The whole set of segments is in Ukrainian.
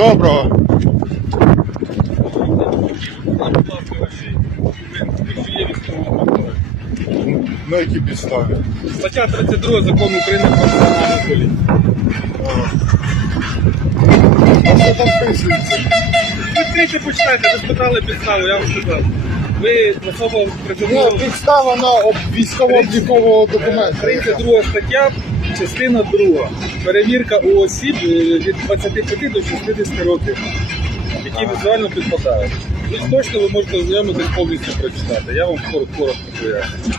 Доброго. На якій підставі? Стаття 32 закону України про національну поліцію. А що там писується? Відкрийте, почитайте, ви спитали підставу, я вам сказав. Ви особа Ну, призовного підстава на об- військово-облікового документа. 32 стаття, частина 2. Перевірка у осіб е, від 25 до 60 років, які візуально підпадають. Тут точно ви можете ознайомитись повністю прочитати. Я вам коротко, коротко поясню.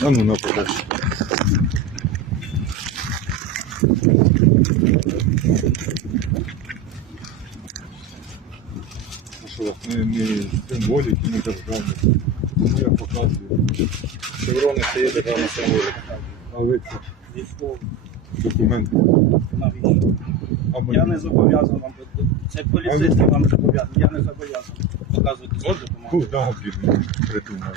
А ну, на покажи. А що, не, не символіки, не державні. Ну, я показую. Шеврони це є державна символіка. Але це документ. Навіщо? А ми... Я не зобов'язаний вам. Це поліцейський вам зобов'язаний. Я не зобов'язаний показувати свою допомогу. Куда, блін, придумали?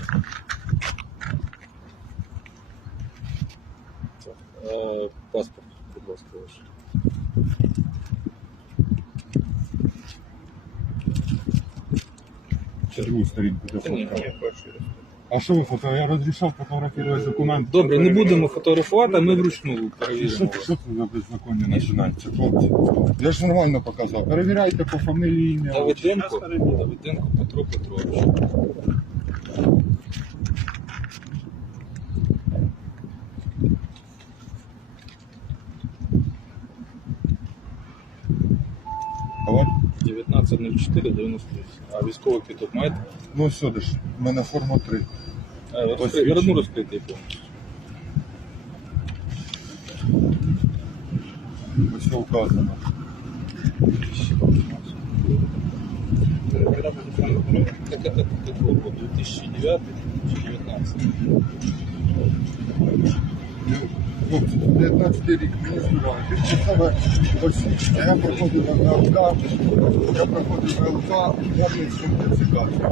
Е, Паспорт, будь ласка, ваш. Другу сторінку Ні, зафоткав? ні, перший раз. А що ви фото? Я розрішав фотографувати документи. Добре, не будемо фотографувати, а ми вручну Що, перевіримо. що це за беззаконня починається, хлопці? Я ж нормально показав. Перевіряйте по фамілії ім'я. Давиденко, Давиденко Петро Петрович. 19.04.98. А військовий квіток маєте? Ну сюди ж, в мене форма 3. Е, розкри- Посвідчення. Верну розкритий повністю. Ось все вказано. Так это какой год? 2009 2019? Хлопці, 19 рік мені сказали, ти часове посвідчення. Я проходив ВЛК, я проходив ВЛК, я не сертифікацію.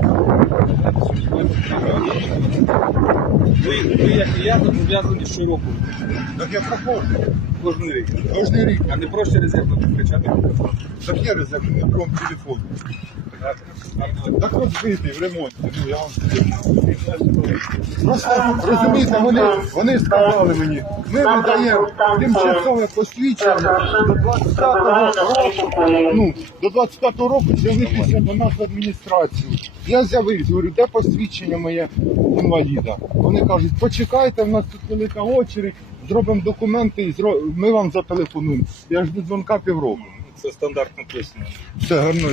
Ви, ви як і я зобов'язані щороку, Так я проходжу. кожен рік. Кожний рік. А не просто резервно підключати. Так є резервний пром телефон. Так от збитий в ремонті. Ну, я вам Просто розумієте, вони, вони сказали мені, ми видаємо тимчасове посвідчення до 25-го року. Ну, до 25-го року з'явитися до нас в адміністрацію. Я з'явився, говорю, де посвідчення моє інваліда? Вони кажуть, почекайте, в нас тут велика очередь, зробимо документи і зро... ми вам зателефонуємо. Я жду дзвонка півроку. Це стандартна пісня. Все, гарно.